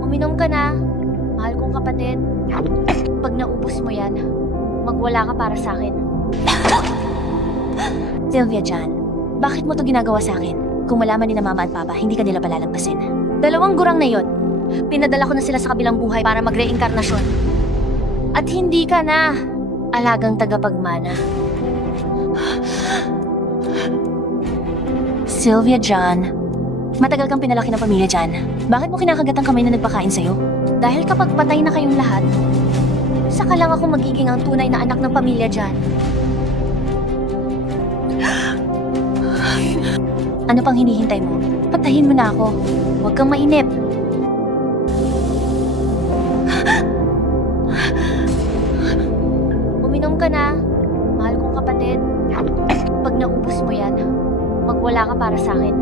Uminom ka na, mahal kong kapatid. Pag naubos mo yan, magwala ka para sa akin. Sylvia John, bakit mo to ginagawa sa akin? Kung malaman ni na mama at papa, hindi ka nila palalampasin. 2 gurang na yon. Pinadala ko na sila sa kabilang buhay para mag-reinkarnasyon. At hindi ka na alagang tagapagmana. Sylvia John, matagal kang pinalaki ng pamilya dyan. Bakit mo kinakagat ang kamay na nagpakain sa'yo? Dahil kapag patay na kayong lahat, saka lang ako magiging ang tunay na anak ng pamilya dyan. Ano pang hinihintay mo? Patayin mo na ako. Huwag kang mainip. Uminom ka na, mahal kong kapatid. Pag naubos mo yan, magwala ka para sa akin.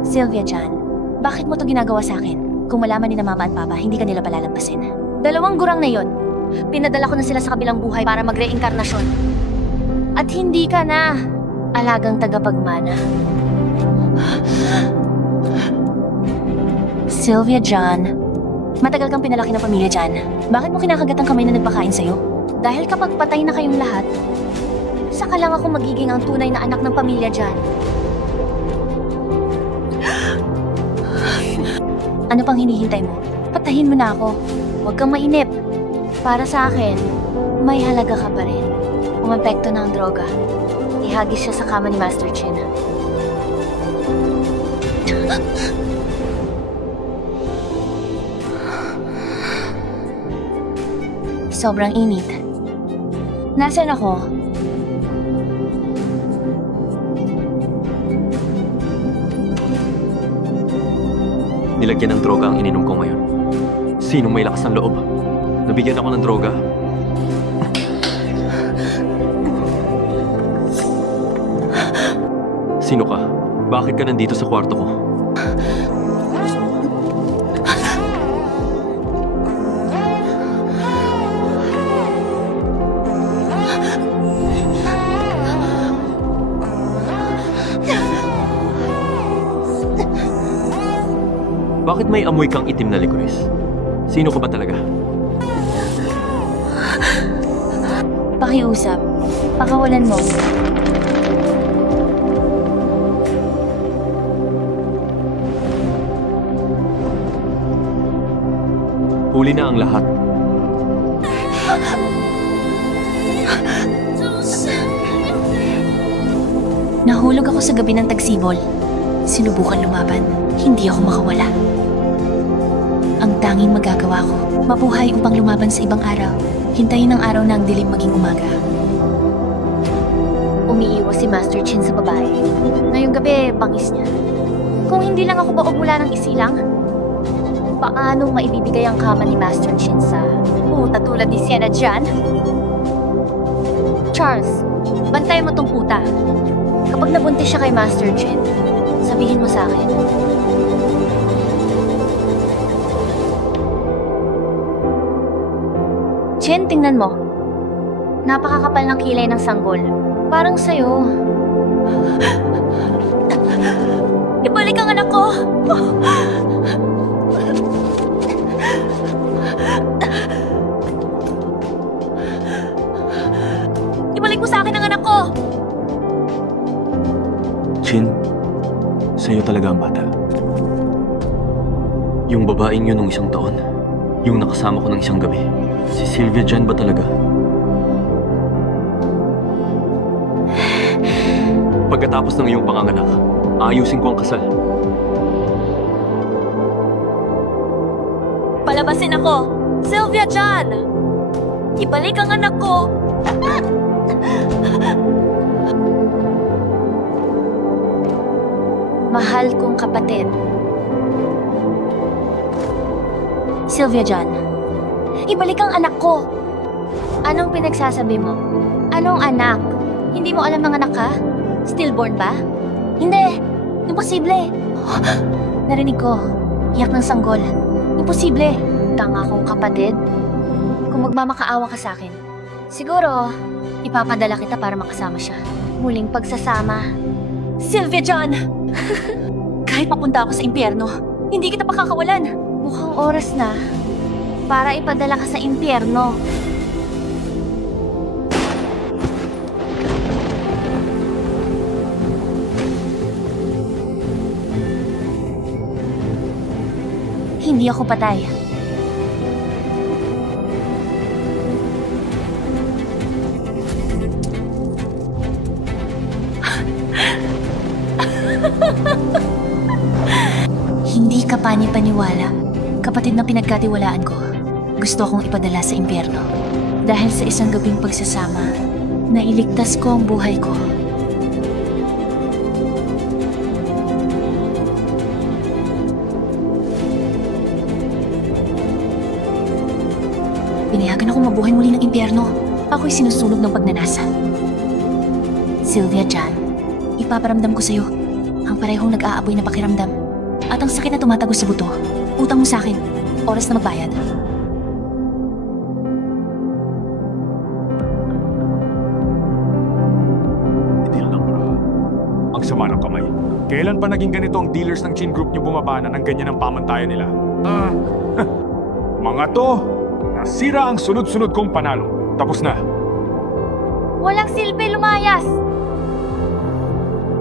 Sylvia John, bakit mo to ginagawa sa akin? Kung malaman ni na mama at papa, hindi ka nila palalampasin. 2 gurang na yon. Pinadala ko na sila sa kabilang buhay para mag-reinkarnasyon. At hindi ka na alagang tagapagmana. Sylvia John, matagal kang pinalaki ng pamilya dyan. Bakit mo kinakagat ang kamay na nagpakain sa'yo? Dahil kapag patay na kayong lahat, saka lang ako magiging ang tunay na anak ng pamilya dyan. Ano pang hinihintay mo? Patayin mo na ako. Huwag kang mainip. Para sa akin, may halaga ka pa rin. Umapekto na ang droga. Ihagis siya sa kama ni Master Chin. Sobrang init. Nasaan ako? Nilagyan ng droga ang ininom ko ngayon. Sinong may lakas ng loob? Nabigyan ako ng droga. Sino ka? Bakit ka nandito sa kwarto ko? Bakit may amoy kang itim na licorice? Sino ka ba talaga? Pakiusap. Pakawalan mo. Huli na ang lahat. Nahulog ako sa gabi ng tagsibol. Sinubukan lumaban. Hindi ako makawala. Ang tanging magagawa ko, mabuhay upang lumaban sa ibang araw. Hintayin ang araw na ang dilim maging umaga. Umiiwas si Master Chin sa babae. Ngayong gabi, bangis niya. Kung hindi lang ako baog mula ng isilang, paano maibibigay ang kama ni Master Chin sa puta tulad ni Sienna Jan? Charles, bantayan mo tong puta. Kapag nabuntis siya kay Master Chin, sabihin mo sa akin. Chin, tingnan mo. Napakakapal ng kilay ng sanggol. Parang sa'yo. Ibalik ang anak ko! Ibalik mo sa akin ang anak ko! Chin, sa'yo talaga ang bata. Yung babaeng yun nung 1 taon. Yung nakasama ko ng 1 gabi. Si Sylvia John ba talaga? Pagkatapos ng iyong panganganak, ayusin ko ang kasal. Palabasin ako! Sylvia John! Ibalik ang anak ko! Mahal kong kapatid. Sylvia John, ibalik ang anak ko! Anong pinagsasabi mo? Anong anak? Hindi mo alam ng anak ka? Stillborn ba? Hindi! Imposible! Narinig ko, iyak ng sanggol. Imposible! Tanga kong kapatid. Kung magmamakaawa ka sa akin, siguro, ipapadala kita para makasama siya. Muling pagsasama. Sylvia John! Kahit papunta ako sa impyerno, hindi kita pakakawalan. Mukhang oras na para ipadala ka sa impyerno. Hindi ako patay. Hindi ka pani-paniwala. Kapatid na pinagkatiwalaan ko, gusto akong ipadala sa impyerno. Dahil sa isang gabing pagsasama, nailigtas ko ang buhay ko. Pinayagan ako mabuhay muli ng impyerno. Ako'y sinusunog ng pagnanasa. Sylvia John, ipaparamdam ko sa'yo ang parehong nag-aaboy na pakiramdam at ang sakit na tumatagos sa buto. Utang mo sa akin. Oras na magbayad. Deal lang, bro. Ang sama ng kamay. Kailan pa naging ganito ang dealers ng Chin Group niyo bumabana ng ganyan ang pamantayan nila? Mga to, nasira ang sunod-sunod kong panalo. Tapos na. Walang silbi lumayas!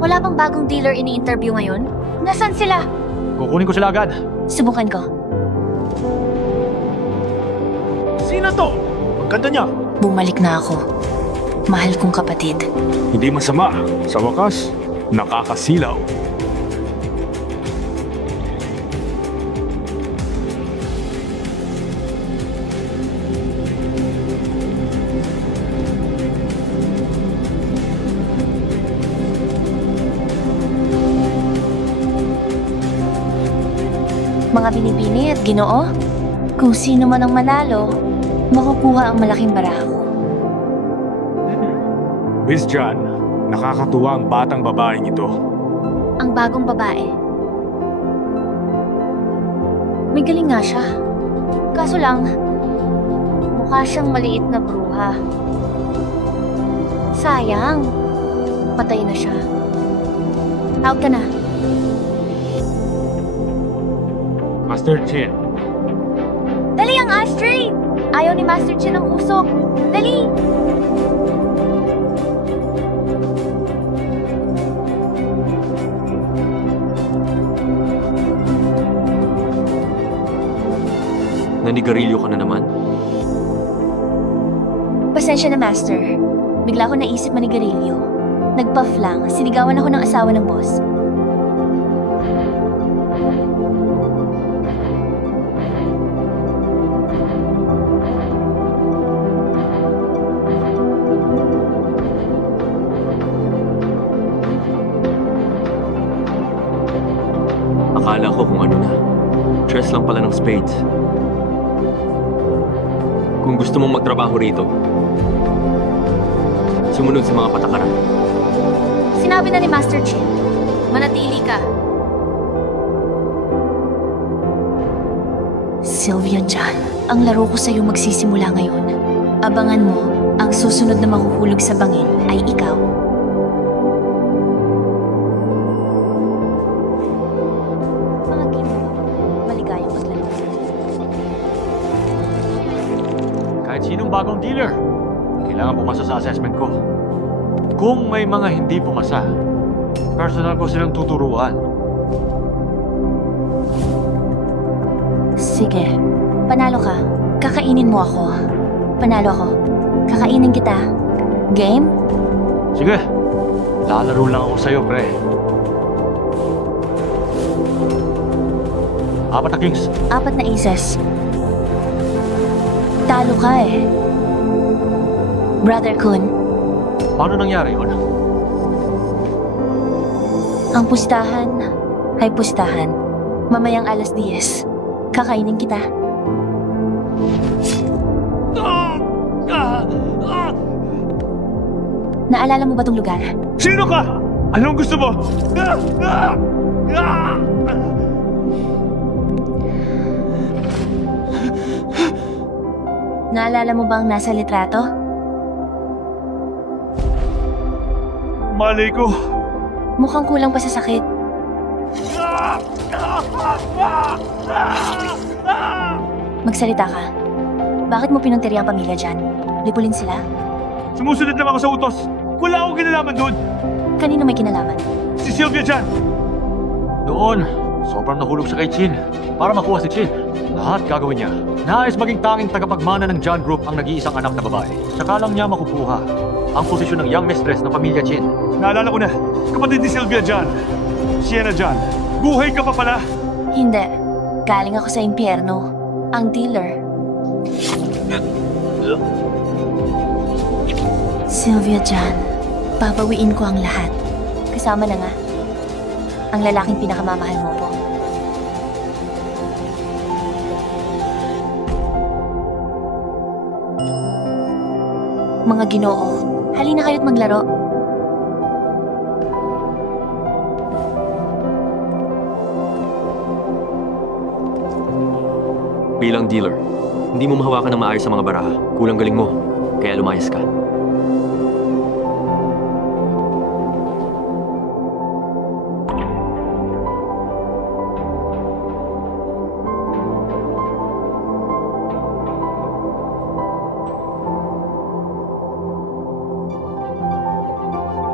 Wala bang bagong dealer ini-interview ngayon? Nasaan sila? Kukunin ko sila agad. Subukan ko. Sino to? Ang ganda niya. Bumalik na ako. Mahal kong kapatid. Hindi masama. Sa wakas, nakakasilaw. Mga binibini at ginoo, kung sino man ang manalo, makukuha ang malaking barako. Miss John, nakakatuwa ang batang babaeng ito. Ang bagong babae. May galing nga siya. Kaso lang, mukha siyang maliit na bruha. Sayang, patay na siya. Out ka na. Master Chin, Dali ang ashtray! Ayaw ni Master Chin ang usok. Dali! Nanigarilyo ka na naman? Pasensya na, Master. Bigla ko naisip manigarilyo. Nagpuff lang, sinigawan ako ng asawa ng boss. Akala ko kung ano na. Dress lang pala ng spades. Kung gusto mong magtrabaho rito, sumunod sa mga patakaran. Sinabi na ni Master Chin, manatili ka. Sylvia John, ang laro ko sa'yo magsisimula ngayon. Abangan mo, ang susunod na mahuhulog sa bangin ay ikaw. Mga ginoo, maligayang paglalaro. kahit sinong bagong dealer, kailangan pumasa sa assessment ko. Kung may mga hindi pumasa, personal ko silang tuturuan. Sige, panalo ka. Kakainin mo ako. Panalo ako. Kakainin kita. Game? Sige, lalaro lang ako sa'yo, pre. 4 na kings. 4 na aces. Talo ka eh. Brother Kun, Paano nangyari yun? ang pustahan ay pustahan. Mamayang alas 10, kakainin kita. Naalala mo ba tong lugar? Sino ka? Anong gusto mo? Naalala mo bang nasa litrato? Malay ko. Mukhang kulang pa sa sakit. Magsalita ka. Bakit mo pinuntirya ang pamilya dyan? Lipulin sila? Sumusunod lang ako sa utos. Wala akong kinalaman doon. Kanino may kinalaman? Si Sylvia dyan. Noon, sobrang nahulog siya kay Chin. Para makuha si Chin, lahat gagawin niya. Nais maging tanging tagapagmana ng John Group ang nag-iisang anak na babae. Saka lang niya makukuha ang posisyon ng young mistress ng pamilya Chin. Naalala ko na, kapatid ni Sylvia John. Sienna John, buhay ka pa pala. Hindi. Galing ako sa impyerno. Ang dealer. Sylvia John, babawiin ko ang lahat. Kasama na nga. Ang lalaking pinakamamahal mo po. Mga ginoo, halina kayo't maglaro. Bilang dealer, hindi mo mahawakan ng maayos sa mga baraha. Kulang galing mo, kaya lumayas ka.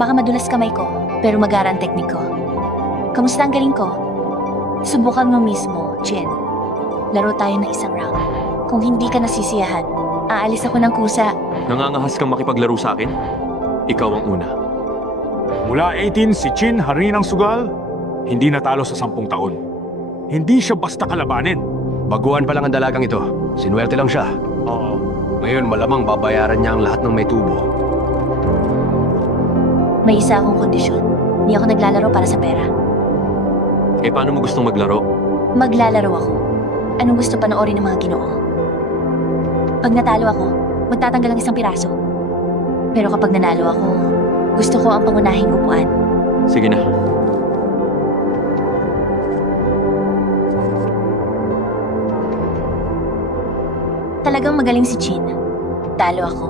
Baka madulas kamay ko, pero magara ang teknik ko. Kamusta ang galing ko? Subukan mo mismo, Jen. Laro tayo ng isang round. Kung hindi ka nasisiyahan, aalis ako ng kusa. Nangangahas kang makipaglaro sa akin? Ikaw ang una. Mula 18, si Chin Hari ng Sugal, hindi natalo sa 10 taon. Hindi siya basta kalabanin. Baguhan pa lang ang dalagang ito. Sinuwerte lang siya. Oo. Ngayon malamang babayaran niya ang lahat ng may tubo. May isa akong kondisyon. Hindi ako naglalaro para sa pera. Eh paano mo gustong maglaro? Maglalaro ako. Anong gusto panoorin ng mga ginoo? Pag natalo ako, magtatanggal ng isang piraso. Pero kapag nanalo ako, gusto ko ang pangunahing upuan. Sige na. Talagang magaling si Chin. Talo ako.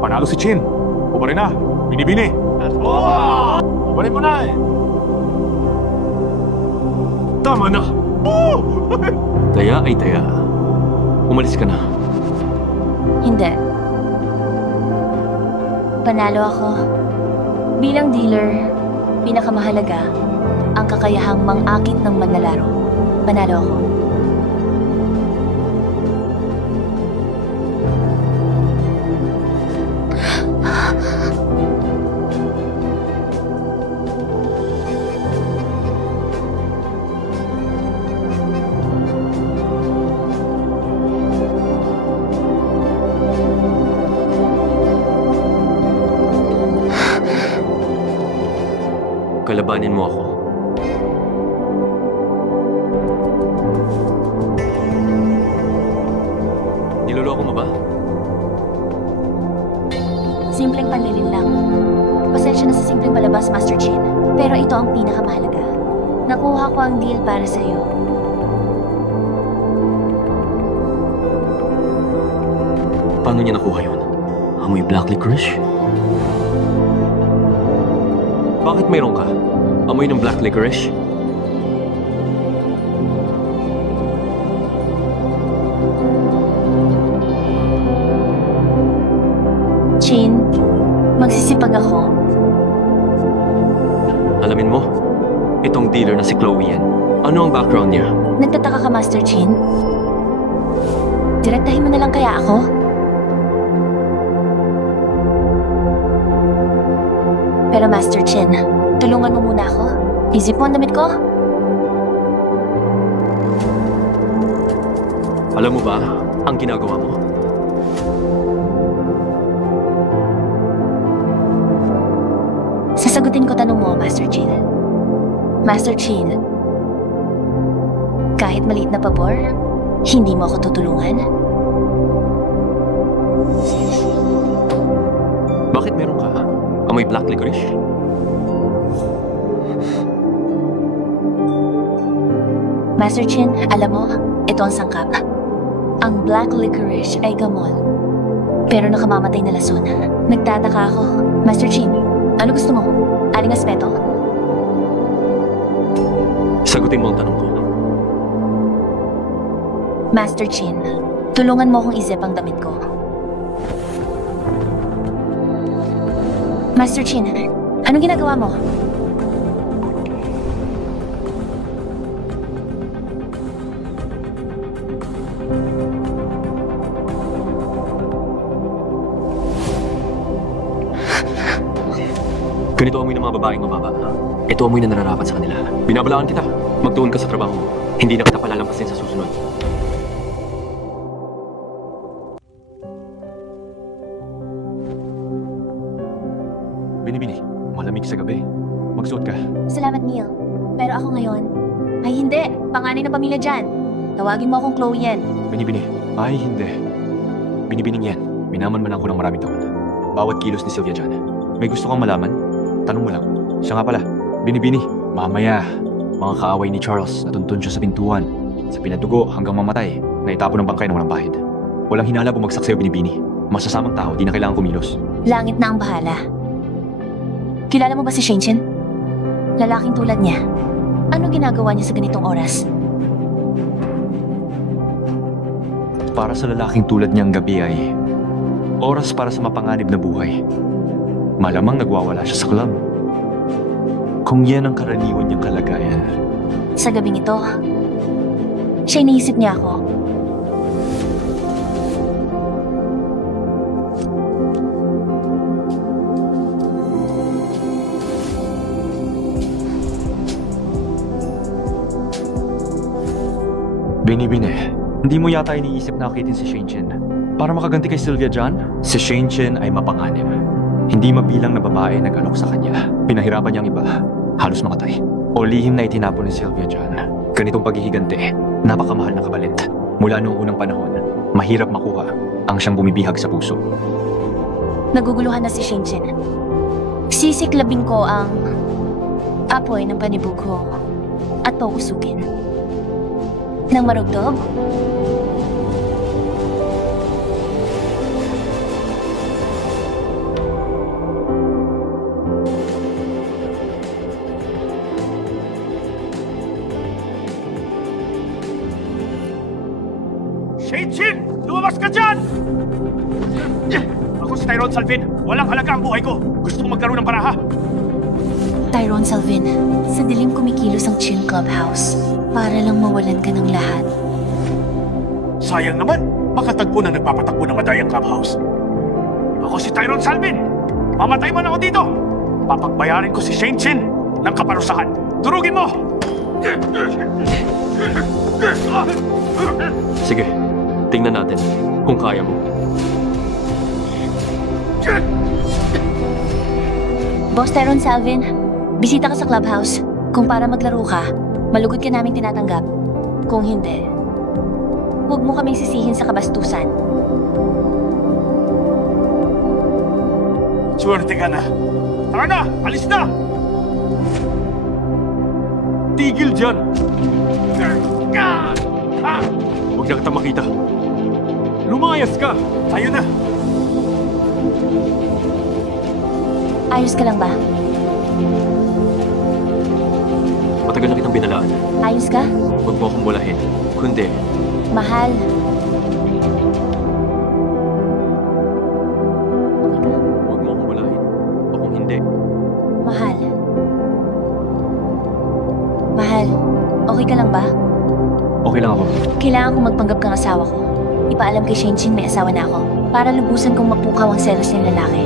Panalo si Chin. Ubarin na. Binibini. Ubarin mo na eh. Tama na. Taya ay taya. Umalis ka na. Hindi. Panalo ako. Bilang dealer, pinakamahalaga ang kakayahang mang-akit ng manlalaro. Panalo ako. Kalabanin mo ako. Niloloko mo ba? Simpleng panlilin lang. Pasensya na sa simpleng palabas, Master Chin. Pero ito ang pinakamahalaga. Nakuha ko ang deal para sa'yo. Paano niya nakuha yun? Amoy black licorice? Bakit mayroon ka? Amoy ng black licorice? Chin, magsisipag ako. Alamin mo, itong dealer na si Chloe yan. Ano ang background niya? Nagtataka ka, Master Chin? Direktahin mo na lang kaya ako? Pero Master Chin, tulungan mo muna ako. Isip mo ang damit ko? Alam mo ba ang ginagawa mo? Sasagutin ko tanong mo, Master Chin. Master Chin, kahit maliit na pabor, hindi mo ako tutulungan? Bakit meron ka? Amoy black licorice? Master Chin, alam mo, ito ang sangkap. Ang black licorice ay gamot. Pero nakamamatay na lason. Nagtataka ako. Master Chin, ano gusto mo? Aling aspeto? Sagutin mo ang tanong ko. Master Chin, tulungan mo akong isip ang damit ko. Master Chin, anong ginagawa mo? Ganito amoy ng mga babaeng mababa. Ito amoy na nararapat sa kanila. Binabalaan kita. Magtuon ka sa trabaho mo. Hindi na kita palalampasin sa susunod. Binibini, malamig sa gabi. Magsuot ka. Salamat, Neil. Pero ako ngayon, ay hindi. Panganay ng pamilya dyan. Tawagin mo akong Chloe yan. Binibini, ay hindi. Binibining yan. Minaman-manan ko ng maraming taon. Bawat kilos ni Sylvia dyan. May gusto kang malaman? Tanong mo lang. Siya nga pala. Binibini, mamaya. Mga kaaway ni Charles, natuntun siya sa pintuan. Sa pinadugo hanggang mamatay. Naitapon ng bangkay ng walang bahid. Walang hinala bumagsak sa'yo, Binibini. Masasamang tao, di na kailangan kumilos. Langit na ang bahala. Kilala mo ba si Shinchin? Lalaking tulad niya. Ano ginagawa niya sa ganitong oras? Para sa lalaking tulad niyang gabi ay oras para sa mapanganib na buhay. Malamang nagwawala siya sa club. Kung yan ang karaniwan niyang kalagayan, Sa gabing ito, siya iniisip niya ako. Binibini, hindi mo yata iniisip na akitin si Shane Chen. Para makaganti kay Sylvia John, si Shane Chen ay mapanganib. Hindi mabilang na babae nag-alok sa kanya. Pinahirapan niyang iba, halos mamatay. O lihim na itinapon ni Sylvia John. Ganitong paghihiganti, napakamahal na kabalit. Mula noong unang panahon, mahirap makuha ang siyang bumibihag sa puso. Naguguluhan na si Shinchin. Sisiklabin ko ang apoy ng panibog ko at pausukin. Nang marugdog, Shinchin! Lumabas ka dyan! Ako si Tyrone Salvin. Walang halaga ang buhay ko. Gusto kong magkaroon ng paraha. Tyrone Salvin, sa dilim kumikilos ang Chin Clubhouse para lang mawalan ka ng lahat. Sayang naman. Makatagpo na nagpapatakbo ng madayang clubhouse. Ako si Tyrone Salvin. Mamatay man ako dito. Papagbayarin ko si Shane Chin ng kaparusahan. Durugin mo! Sige, tingnan natin kung kaya mo. Boss Tyrone Salvin, bisita ka sa clubhouse. Kung para maglaro ka, malugod ka naming tinatanggap. Kung hindi, huwag mo kaming sisihin sa kabastusan. Swerte ka na. Tara na! Alis na! Tigil dyan! Huwag na kita makita. Lumayas ka! Tayo na! Ayos ka lang ba? Matagal na kitang binalaan. Ayos ka? Huwag mo akong bulahin. Kundi, Mahal. Okay ka? huwag mo akong bulahin. O kung hindi, Mahal. Mahal, okay ka lang ba? Okay lang ako. Kailangan kong magpanggap kang asawa ko. Ipaalam kay Shinchin may asawa na ako para lubusan kong mapukaw ang selos ng lalaki.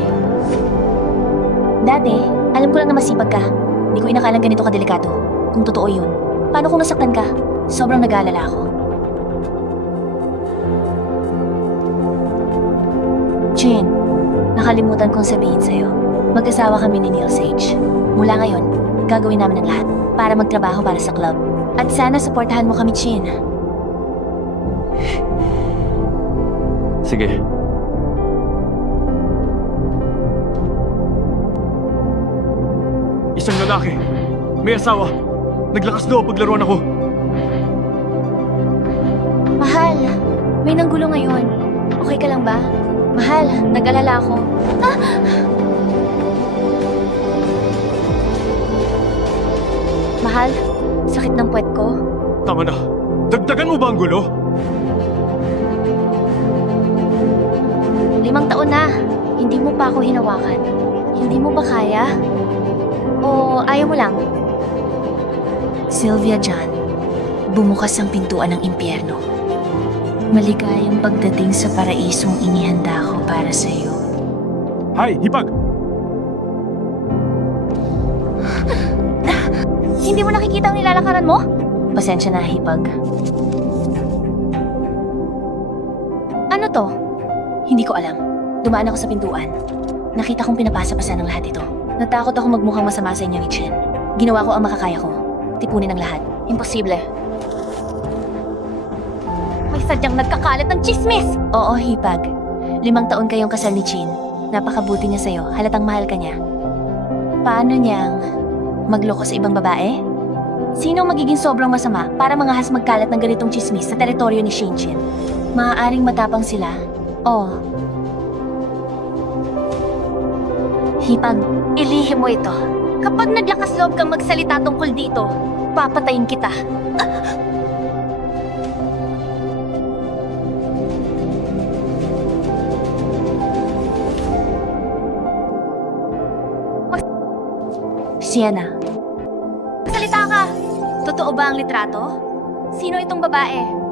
Dati, alam ko lang na masipag ka. Hindi ko inakalang ganito kadelikado. Kung totoo yun, paano kung nasaktan ka? Sobrang nag-aalala ako. Chin, nakalimutan kong sabihin sa'yo. Mag-asawa kami ni Neil Sage. Mula ngayon, gagawin namin ang lahat para magtrabaho para sa club. At sana suportahan mo kami, Chin. sige. Isang lalaki. May asawa. Naglakas loob paglaruan ako. May nanggulo ngayon. Okay ka lang ba? Mahal, nag-alala ako. Mahal, sakit ng puwet ko. Tama na. Dagdagan mo ba ang gulo? 5 taon na. Hindi mo pa ako hinawakan. Hindi mo ba kaya? O ayaw mo lang? Sylvia John, bumukas ang pintuan ng impyerno. Maligayang pagdating sa paraisong inihanda ko para sa iyo. Hay, hipag! Hindi mo nakikita ang nilalakaran mo? Pasensya na, hipag. Ano to? Hindi ko alam. Dumaan ako sa pintuan. Nakita kong pinapasa-pasa ng lahat ito. Natakot ako magmukhang masama sa inyo ni Chin. Ginawa ko ang makakaya ko. Tipunin ang lahat. Imposible. May sadyang nagkakalat ng chismis! Oo, hipag. 5 taon kayong kasal ni Chin. Napakabuti niya sa'yo. Halatang mahal ka niya. Paano niyang magloko sa ibang babae? Sino ang magiging sobrang masama para mangahas magkalat ng ganitong chismis sa teritoryo ni Shinchin? Maaaring matapang sila. Oo. Hipag, ilihim mo ito. Kapag naglakas loob kang magsalita tungkol dito, papatayin kita. Sienna. Salita ka! Totoo ba ang litrato? Sino itong babae?